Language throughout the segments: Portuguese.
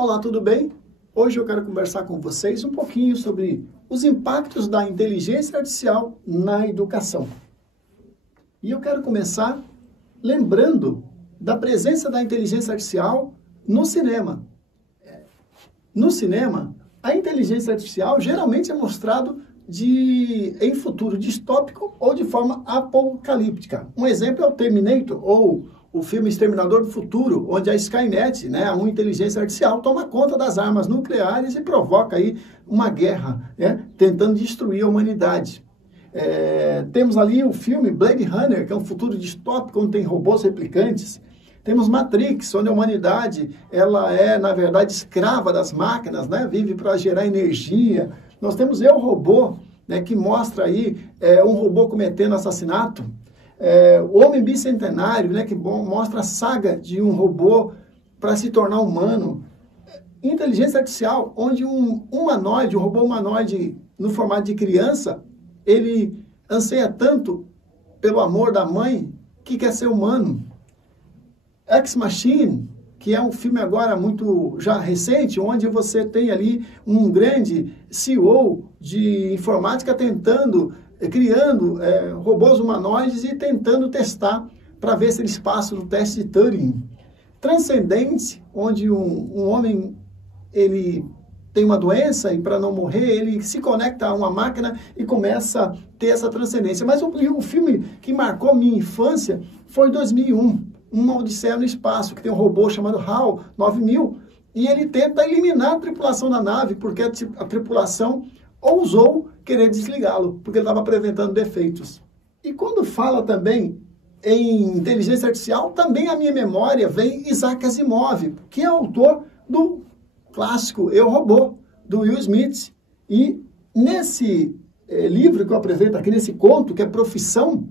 Olá, tudo bem? Hoje eu quero conversar com vocês um pouquinho sobre os impactos da inteligência artificial na educação. E eu quero começar lembrando da presença da inteligência artificial no cinema. No cinema, a inteligência artificial geralmente é mostrado em futuro distópico ou de forma apocalíptica. Um exemplo é o Terminator ou o filme Exterminador do Futuro, onde a Skynet, uma inteligência artificial, toma conta das armas nucleares e provoca aí uma guerra, tentando destruir a humanidade. Temos ali o filme Blade Runner, que é um futuro distópico, onde tem robôs replicantes. Temos Matrix, onde a humanidade ela é, na verdade, escrava das máquinas, vive para gerar energia. Nós temos Eu, Robô, que mostra aí um robô cometendo assassinato. O Homem Bicentenário, que mostra a saga de um robô para se tornar humano. Inteligência artificial, onde um robô humanoide no formato de criança, ele anseia tanto pelo amor da mãe que quer ser humano. Ex Machina, que é um filme agora muito já recente, onde você tem ali um grande CEO de informática criando robôs humanoides e tentando testar para ver se eles passam no teste de Turing. Transcendente, onde um homem ele tem uma doença e para não morrer ele se conecta a uma máquina e começa a ter essa transcendência. Mas o filme que marcou minha infância foi 2001, Uma Odisseia no Espaço, que tem um robô chamado HAL 9000 e ele tenta eliminar a tripulação da nave porque a tripulação ousou querer desligá-lo, porque ele estava apresentando defeitos. E quando fala também em inteligência artificial, também à minha memória vem Isaac Asimov, que é autor do clássico Eu, Robô, do Will Smith. E nesse livro que eu apresento aqui, nesse conto, que é Profissão,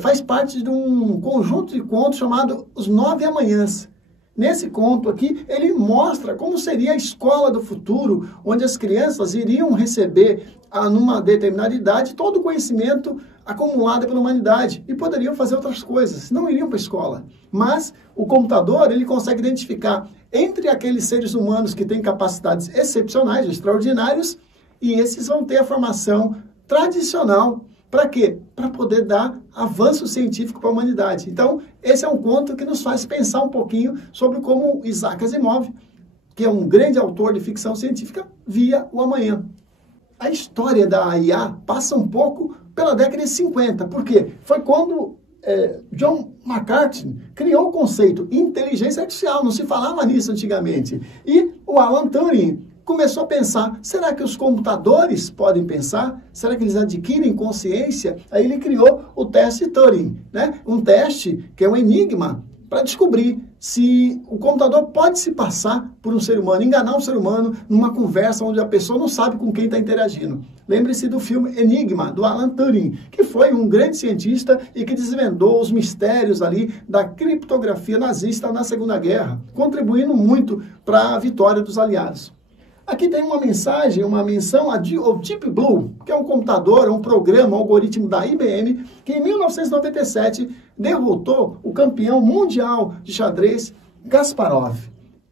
faz parte de um conjunto de contos chamado Os 9 Amanhãs. Nesse conto aqui, ele mostra como seria a escola do futuro, onde as crianças iriam receber, numa determinada idade, todo o conhecimento acumulado pela humanidade e poderiam fazer outras coisas, não iriam para a escola. Mas o computador, ele consegue identificar entre aqueles seres humanos que têm capacidades excepcionais, extraordinários, e esses vão ter a formação tradicional. Para quê? Para poder dar avanço científico para a humanidade. Então, esse é um conto que nos faz pensar um pouquinho sobre como Isaac Asimov, que é um grande autor de ficção científica, via o amanhã. A história da IA passa um pouco pela década de 50. Por quê? Foi quando John McCarthy criou o conceito inteligência artificial. Não se falava nisso antigamente. E o Alan Turing começou a pensar, será que os computadores podem pensar? Será que eles adquirem consciência? Aí ele criou o teste Turing, um teste que é um enigma para descobrir se o computador pode se passar por um ser humano, enganar um ser humano numa conversa onde a pessoa não sabe com quem está interagindo. Lembre-se do filme Enigma, do Alan Turing, que foi um grande cientista e que desvendou os mistérios ali da criptografia nazista na Segunda Guerra, contribuindo muito para a vitória dos aliados. Aqui tem uma menção ao Deep Blue, que é um computador, um programa, um algoritmo da IBM, que em 1997 derrotou o campeão mundial de xadrez, Kasparov.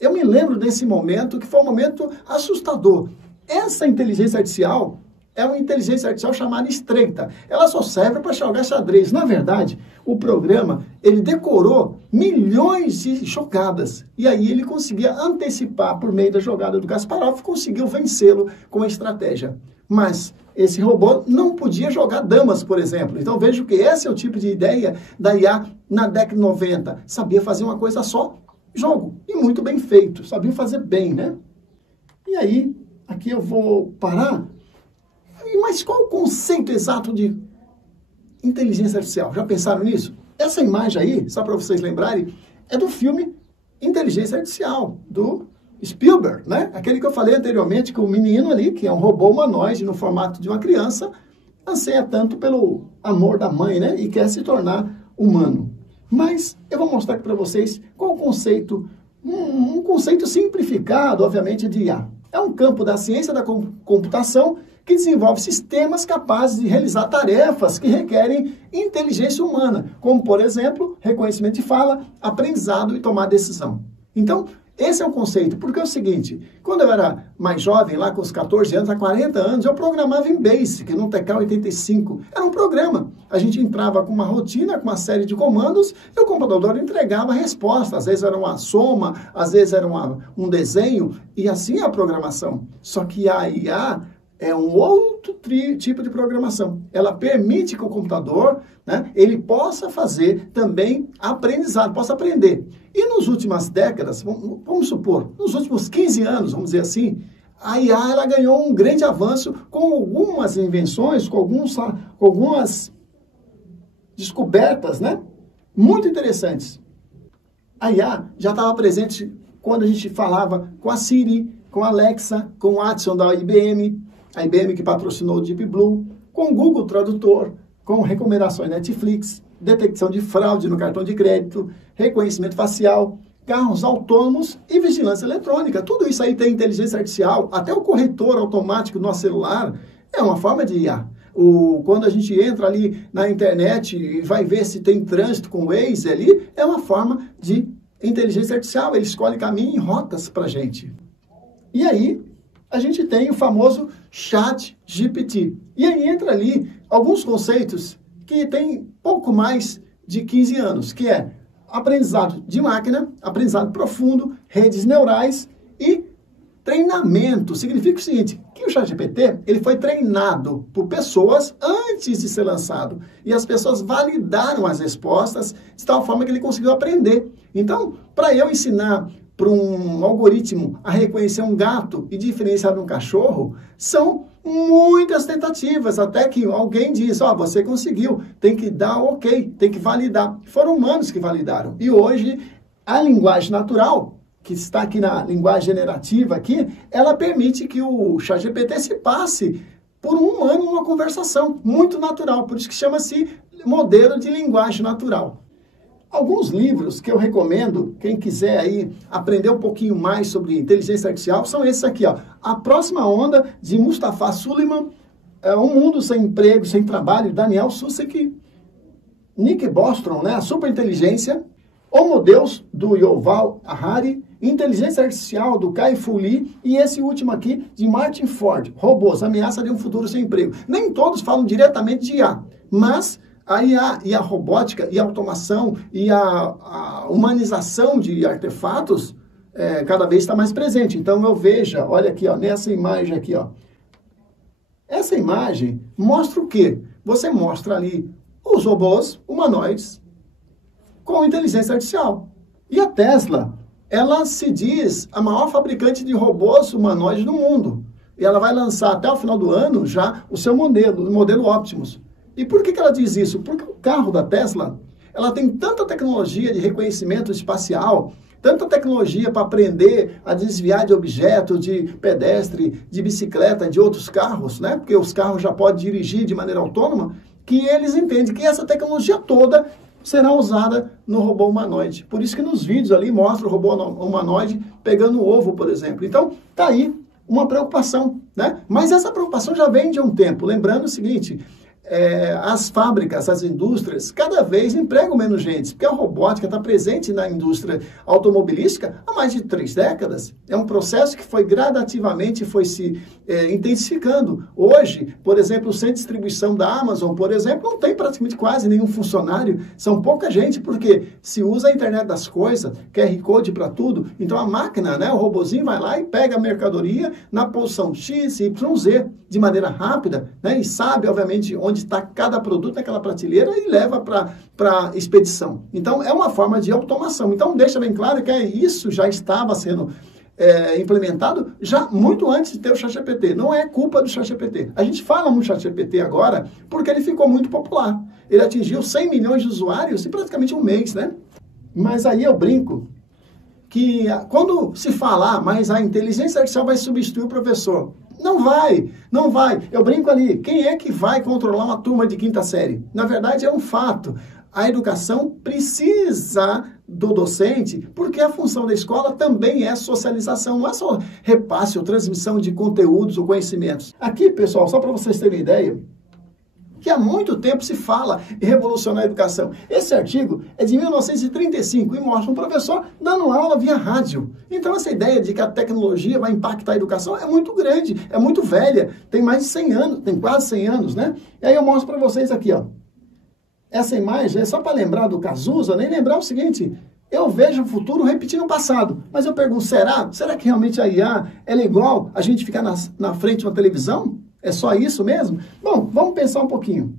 Eu me lembro desse momento, que foi um momento assustador. Essa inteligência artificial é uma inteligência artificial chamada estreita. Ela só serve para jogar xadrez. Na verdade, o programa, ele decorou milhões de jogadas. E aí ele conseguia antecipar, por meio da jogada do Kasparov, conseguiu vencê-lo com a estratégia. Mas esse robô não podia jogar damas, por exemplo. Então vejo que esse é o tipo de ideia da IA na década de 90. Sabia fazer uma coisa só, jogo. E muito bem feito. Sabia fazer bem, E aí, aqui eu vou parar. Mas qual o conceito exato de inteligência artificial? Já pensaram nisso? Essa imagem aí, só para vocês lembrarem, é do filme Inteligência Artificial, do Spielberg, Aquele que eu falei anteriormente, que o menino ali, que é um robô humanoide no formato de uma criança, anseia tanto pelo amor da mãe, e quer se tornar humano. Mas eu vou mostrar aqui para vocês qual o conceito, um conceito simplificado, obviamente, de IA. É um campo da ciência da computação que desenvolve sistemas capazes de realizar tarefas que requerem inteligência humana, como, por exemplo, reconhecimento de fala, aprendizado e tomar decisão. Então, Esse é o conceito, porque é o seguinte, quando eu era mais jovem, lá com os 14 anos, há 40 anos, eu programava em BASIC, no TK-85. Era um programa. A gente entrava com uma rotina, com uma série de comandos, e o computador entregava a resposta. Às vezes era uma soma, às vezes era um desenho, e assim é a programação. Só que a IA é um outro tipo de programação. Ela permite que o computador, né, ele possa fazer também aprendizado, possa aprender. E nas últimas décadas, vamos supor, nos últimos 15 anos, vamos dizer assim, a IA ela ganhou um grande avanço com algumas invenções, com algumas descobertas, né, muito interessantes. A IA já estava presente quando a gente falava com a Siri, com a Alexa, com o Watson da IBM, a IBM que patrocinou o Deep Blue, com o Google Tradutor, com recomendações Netflix, detecção de fraude no cartão de crédito, reconhecimento facial, carros autônomos e vigilância eletrônica. Tudo isso aí tem inteligência artificial, até o corretor automático do nosso celular é uma forma de IA. Quando a gente entra ali na internet e vai ver se tem trânsito com o Waze ali, é uma forma de inteligência artificial. Ele escolhe caminho e rotas para a gente. E aí, a gente tem o famoso ChatGPT. E aí entra ali alguns conceitos que tem pouco mais de 15 anos, que é aprendizado de máquina, aprendizado profundo, redes neurais e treinamento. Significa o seguinte, que o ChatGPT ele foi treinado por pessoas antes de ser lançado. E as pessoas validaram as respostas de tal forma que ele conseguiu aprender. Então, para eu ensinar para um algoritmo a reconhecer um gato e diferenciar de um cachorro, são muitas tentativas, até que alguém diz, você conseguiu, tem que dar ok, tem que validar. Foram humanos que validaram. E hoje, a linguagem natural, que está aqui na linguagem generativa, aqui, ela permite que o ChatGPT se passe por um humano numa conversação muito natural, por isso que chama-se modelo de linguagem natural. Alguns livros que eu recomendo, quem quiser aí aprender um pouquinho mais sobre inteligência artificial, são esses aqui, ó. A Próxima Onda, de Mustafa Suleyman, Um Mundo Sem Emprego, Sem Trabalho, Daniel Sussek, Nick Bostrom, né, a Superinteligência, Homo Deus, do Yuval Harari, Inteligência Artificial, do Kai-Fu Lee, e esse último aqui, de Martin Ford, Robôs, Ameaça de um Futuro Sem Emprego. Nem todos falam diretamente de IA, mas a IA e a robótica e a automação e a humanização de artefatos cada vez está mais presente. Então eu vejo, olha aqui, ó, nessa imagem aqui, ó. Essa imagem mostra o quê? Você mostra ali os robôs humanoides com inteligência artificial. E a Tesla, ela se diz a maior fabricante de robôs humanoides do mundo. E ela vai lançar até o final do ano já o seu modelo, o modelo Optimus. E por que ela diz isso? Porque o carro da Tesla, ela tem tanta tecnologia de reconhecimento espacial, tanta tecnologia para aprender a desviar de objetos, de pedestre, de bicicleta, de outros carros, né? Porque os carros já podem dirigir de maneira autônoma, que eles entendem que essa tecnologia toda será usada no robô humanoide. Por isso que nos vídeos ali mostra o robô humanoide pegando o ovo, por exemplo. Então, tá aí uma preocupação, né? Mas essa preocupação já vem de um tempo. Lembrando o seguinte, as fábricas, as indústrias, cada vez empregam menos gente, porque a robótica está presente na indústria automobilística há mais de 3 décadas. É um processo que foi gradativamente se intensificando. Hoje, por exemplo, o centro de distribuição da Amazon, por exemplo, não tem praticamente quase nenhum funcionário, são pouca gente, porque se usa a internet das coisas, QR Code para tudo, então a máquina, né, o robozinho vai lá e pega a mercadoria na posição X, Y, Z, de maneira rápida, né, e sabe, obviamente, onde está cada produto naquela prateleira e leva para expedição. Então, é uma forma de automação. Então, deixa bem claro que isso já estava sendo implementado já muito antes de ter o ChatGPT. Não é culpa do ChatGPT. A gente fala muito do ChatGPT agora porque ele ficou muito popular. Ele atingiu 100 milhões de usuários em praticamente um mês, né? Mas aí eu brinco que quando se falar, mas a inteligência artificial vai substituir o professor. Não vai, não vai. Eu brinco ali, quem é que vai controlar uma turma de 5ª série? Na verdade, é um fato. A educação precisa do docente, porque a função da escola também é socialização, não é só repasse ou transmissão de conteúdos ou conhecimentos. Aqui, pessoal, só para vocês terem ideia, que há muito tempo se fala em revolucionar a educação. Esse artigo é de 1935 e mostra um professor dando aula via rádio. Então essa ideia de que a tecnologia vai impactar a educação é muito grande, é muito velha, tem mais de 100 anos, tem quase 100 anos, né? E aí eu mostro para vocês aqui, ó. Essa imagem é só para lembrar do Cazuza, nem lembrar o seguinte: eu vejo o futuro repetindo o passado. Mas eu pergunto, será que realmente a IA é igual a gente ficar na frente de uma televisão? É só isso mesmo? Bom, vamos pensar um pouquinho.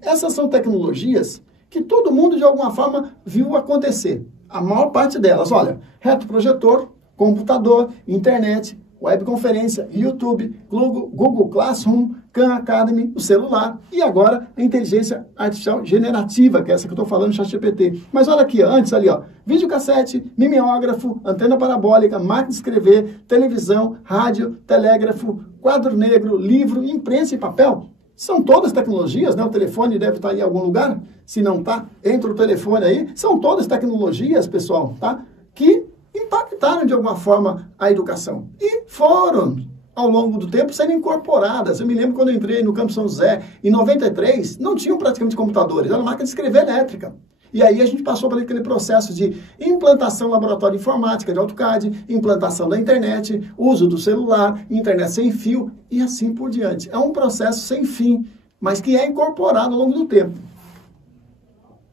Essas são tecnologias que todo mundo de alguma forma viu acontecer. A maior parte delas, olha, retroprojetor, computador, internet, webconferência, YouTube, Google Classroom, Khan Academy, o celular e agora a inteligência artificial generativa, que é essa que eu estou falando, ChatGPT. Mas olha aqui, antes ali, ó, videocassete, mimeógrafo, antena parabólica, máquina de escrever, televisão, rádio, telégrafo, quadro negro, livro, imprensa e papel. São todas tecnologias, né? O telefone deve estar em algum lugar. Se não está, entra o telefone aí. São todas tecnologias, pessoal, tá? Que impactaram de alguma forma a educação. E foram, ao longo do tempo, sendo incorporadas. Eu me lembro quando eu entrei no Campo São José, em 93, não tinham praticamente computadores, era máquina de escrever elétrica. E aí a gente passou por aquele processo de implantação laboratório de informática, de AutoCAD, implantação da internet, uso do celular, internet sem fio e assim por diante. É um processo sem fim, mas que é incorporado ao longo do tempo.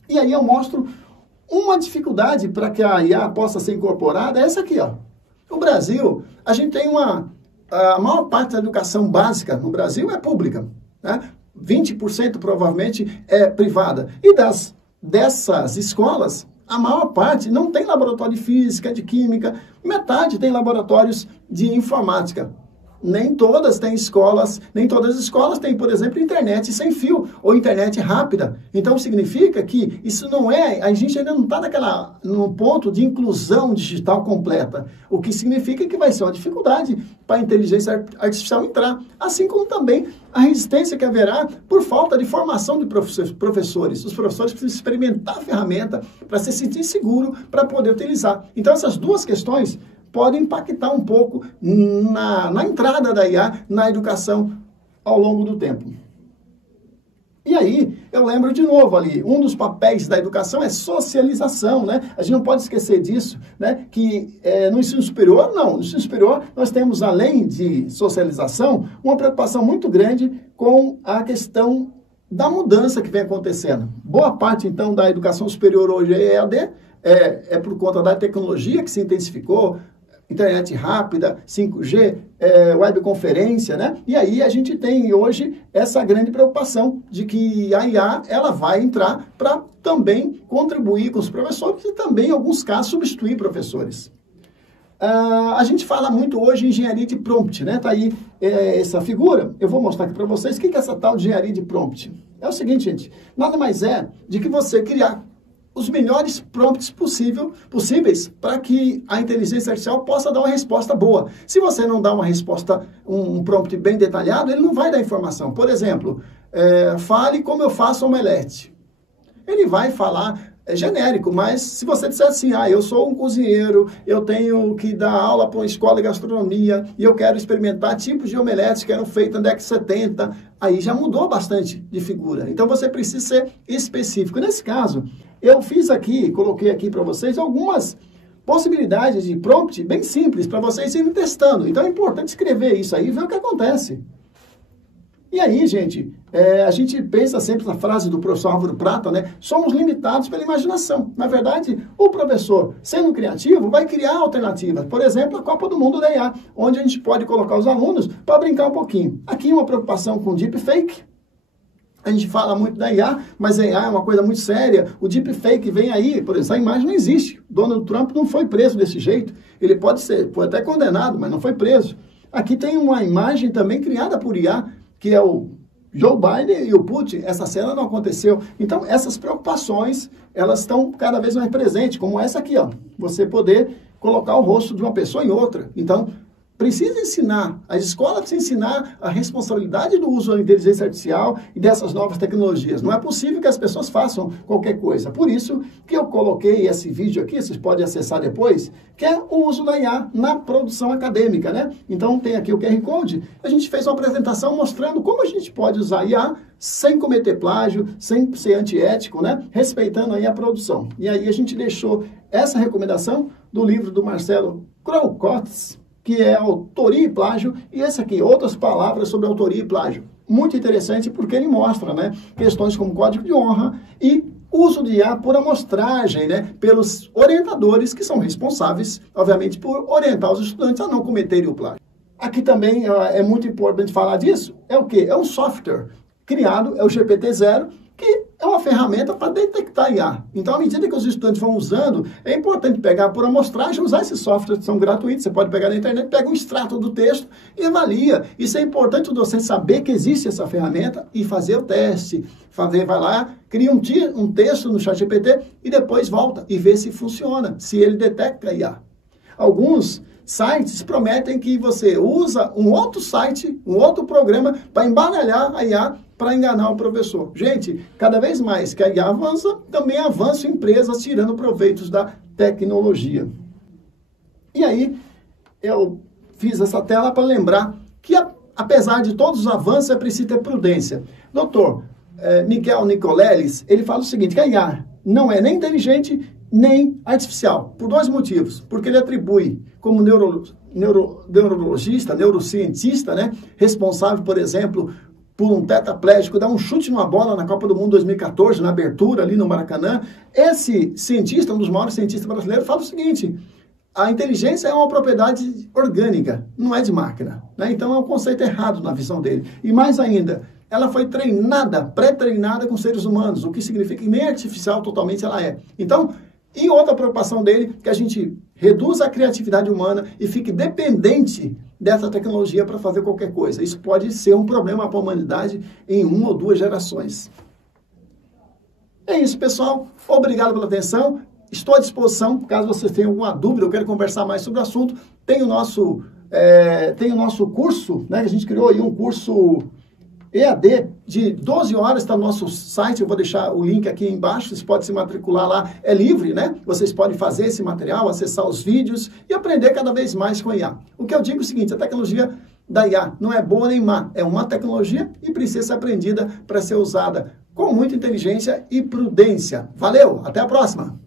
E aí eu mostro uma dificuldade para que a IA possa ser incorporada, é essa aqui, ó. No Brasil, a gente tem a maior parte da educação básica no Brasil é pública, né? 20% provavelmente é privada. E dessas escolas, a maior parte não tem laboratório de física, de química, metade tem laboratórios de informática. Nem todas têm escolas, nem todas as escolas têm, por exemplo, internet sem fio ou internet rápida. Então significa que isso não é, a gente ainda não está no ponto de inclusão digital completa. O que significa que vai ser uma dificuldade para a inteligência artificial entrar. Assim como também a resistência que haverá por falta de formação de professores. Os professores precisam experimentar a ferramenta para se sentir seguro para poder utilizar. Então essas duas questões podem impactar um pouco na entrada da IA na educação ao longo do tempo. E aí, eu lembro de novo ali, um dos papéis da educação é socialização, né? A gente não pode esquecer disso, né? Que no ensino superior, não. No ensino superior, nós temos, além de socialização, uma preocupação muito grande com a questão da mudança que vem acontecendo. Boa parte, então, da educação superior hoje é EAD, é por conta da tecnologia que se intensificou, internet rápida, 5G, webconferência, né? E aí a gente tem hoje essa grande preocupação de que a IA ela vai entrar para também contribuir com os professores e também, em alguns casos, substituir professores. A gente fala muito hoje em engenharia de prompt, né? Tá aí essa figura. Eu vou mostrar aqui para vocês o que é essa tal de engenharia de prompt. É o seguinte, gente, nada mais é de que você criar os melhores prompts possíveis para que a inteligência artificial possa dar uma resposta boa. Se você não dá uma resposta, um prompt bem detalhado, ele não vai dar informação. Por exemplo, fale como eu faço omelete. Ele vai falar genérico, mas se você disser assim, eu sou um cozinheiro, eu tenho que dar aula para uma escola de gastronomia e eu quero experimentar tipos de omeletes que eram feitos na década de 70, aí já mudou bastante de figura. Então você precisa ser específico. Nesse caso, eu fiz aqui, coloquei aqui para vocês algumas possibilidades de prompt bem simples para vocês irem testando. Então é importante escrever isso aí e ver o que acontece. E aí, gente, a gente pensa sempre na frase do professor Álvaro Prata, né? Somos limitados pela imaginação. Na verdade, o professor, sendo criativo, vai criar alternativas. Por exemplo, a Copa do Mundo da IA, onde a gente pode colocar os alunos para brincar um pouquinho. Aqui uma preocupação com deepfake. A gente fala muito da IA, mas a IA é uma coisa muito séria. O deepfake vem aí, por exemplo, a imagem não existe. Donald Trump não foi preso desse jeito. Ele foi até condenado, mas não foi preso. Aqui tem uma imagem também criada por IA, que é o Joe Biden e o Putin. Essa cena não aconteceu. Então, essas preocupações, elas estão cada vez mais presentes, como essa aqui, ó. Você poder colocar o rosto de uma pessoa em outra. Então, precisa ensinar, a escola precisa ensinar a responsabilidade do uso da inteligência artificial e dessas novas tecnologias. Não é possível que as pessoas façam qualquer coisa. Por isso que eu coloquei esse vídeo aqui, vocês podem acessar depois, que é o uso da IA na produção acadêmica, né? Então tem aqui o QR Code, a gente fez uma apresentação mostrando como a gente pode usar a IA sem cometer plágio, sem ser antiético, né? Respeitando aí a produção. E aí a gente deixou essa recomendação do livro do Marcelo Krautkotz, que é autoria e plágio, e esse aqui, outras palavras sobre autoria e plágio. Muito interessante porque ele mostra, né, questões como código de honra e uso de IA por amostragem, né, pelos orientadores que são responsáveis, obviamente, por orientar os estudantes a não cometerem o plágio. Aqui também é muito importante falar disso, é o quê? É um software criado, é o GPT-0, que é uma ferramenta para detectar IA. Então, à medida que os estudantes vão usando, é importante pegar por amostragem, usar esses softwares que são gratuitos. Você pode pegar na internet, pega um extrato do texto e avalia. Isso é importante você saber que existe essa ferramenta e fazer o teste. Vai lá, cria um texto no ChatGPT e depois volta e vê se funciona, se ele detecta IA. Alguns sites prometem que você usa um outro site, um outro programa para embaralhar a IA para enganar o professor. Gente, cada vez mais que a IA avança, também avançam empresas tirando proveitos da tecnologia. E aí, eu fiz essa tela para lembrar que, apesar de todos os avanços, é preciso ter prudência. Doutor Miguel Nicoleles, ele fala o seguinte, que a IA não é nem inteligente, nem artificial, por dois motivos. Porque ele atribui como neurologista, neurocientista, né, responsável, por exemplo, por um tetraplégico dar um chute numa bola na Copa do Mundo 2014, na abertura ali no Maracanã. Esse cientista, um dos maiores cientistas brasileiros, fala o seguinte, a inteligência é uma propriedade orgânica, não é de máquina, né? Então é um conceito errado na visão dele. E mais ainda, ela foi treinada, pré-treinada com seres humanos, o que significa que nem artificial totalmente ela é. Então, e outra preocupação dele, que a gente reduza a criatividade humana e fique dependente dessa tecnologia para fazer qualquer coisa. Isso pode ser um problema para a humanidade em 1 ou 2 gerações. É isso, pessoal. Obrigado pela atenção. Estou à disposição, caso vocês tenham alguma dúvida ou queiram conversar mais sobre o assunto. Tem o nosso curso, né? A gente criou aí um curso EAD de 12 horas, está no nosso site, eu vou deixar o link aqui embaixo, vocês podem se matricular lá, é livre, né? Vocês podem fazer esse material, acessar os vídeos e aprender cada vez mais com a IA. O que eu digo é o seguinte, a tecnologia da IA não é boa nem má, é uma tecnologia e precisa ser aprendida para ser usada com muita inteligência e prudência. Valeu, até a próxima!